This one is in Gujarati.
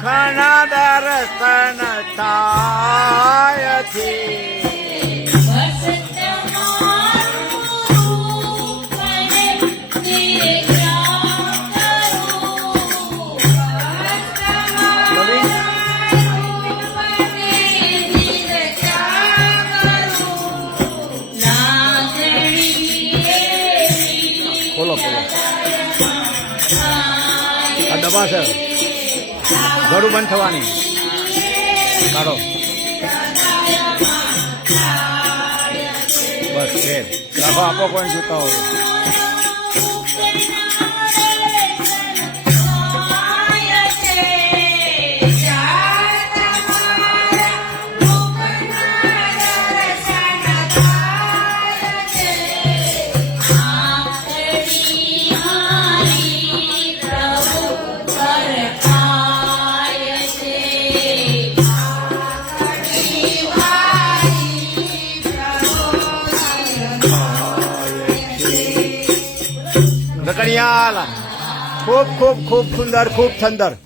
મુખના દર્શન થાયથી ખોલો ખોલો આ દબા છે ઘડું બંધ થવાની કાઢો બસ છે રાખો આપો કોઈ જોતા હોય खूब खूब खूब सुंदर खूब सुंदर